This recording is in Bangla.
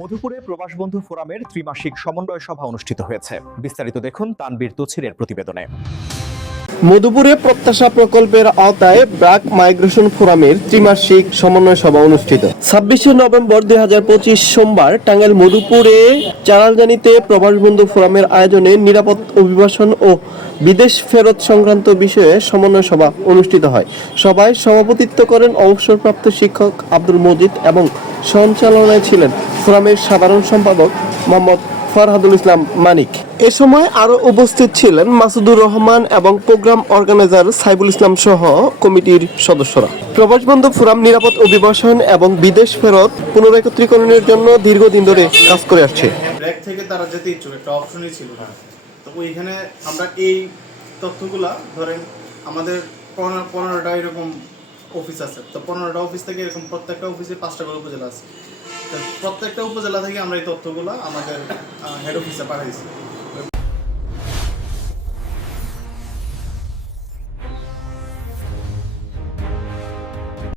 মধুপুরে প্রবাসবন্ধু ফোরামের ত্রিমাসিক সমন্বয় সভা অনুষ্ঠিত হয়েছে। বিস্তারিত দেখুন তানবীর তছিরের প্রতিবেদনে। মধুপুরে প্রত্যাশা প্রকল্পের আওতায় ব্র্যাক মাইগ্রেশন ফোরামের ত্রিমাসিক সমন্বয় সভা অনুষ্ঠিত। 26শে নভেম্বর 2025 সোমবার টাঙ্গাইল মধুপুরে চারালজানিতে প্রবাসবন্ধু ফোরামের আয়োজনে নিরাপদ অভিবাসন ও বিদেশ ফেরত সংক্রান্ত বিষয়ে সমন্বয় সভা অনুষ্ঠিত হয়। সভায় সভাপতিত্ব করেন অবসরপ্রাপ্ত শিক্ষক আব্দুল মজিদ এবং সঞ্চালনায় ছিলেন ফোরামের সাধারণ সম্পাদক মোহাম্মদ ফরহাদুল ইসলাম মানিক। এ সময় আরো উপস্থিত ছিলেন মাসুদুর রহমান এবং প্রোগ্রাম অর্গানাইজার সাইবুল ইসলাম সহ কমিটির সদস্যরা। প্রবাসবন্ধু ফোরাম নিরাপদ অভিবাসন এবং বিদেশ ফেরত পুনরায়ত্রীকরণের জন্য দীর্ঘদিন ধরে কাজ করে আসছে। ব্র্যাক থেকে তারা যেতে ইচ্ছুক, একটা অপশনই ছিল না। তো ওইখানে আমরা এই তথ্যগুলা ধরেন আমাদের 15টা এরকম অফিস আছে, তো 15টা অফিস থেকে এরকম প্রত্যেকটা অফিসে 5টা করে উপজেলা আছে। তো প্রত্যেকটা উপজেলা থেকে আমরা এই তথ্যগুলো আমাদের হেড অফিসে পাঠাইছি।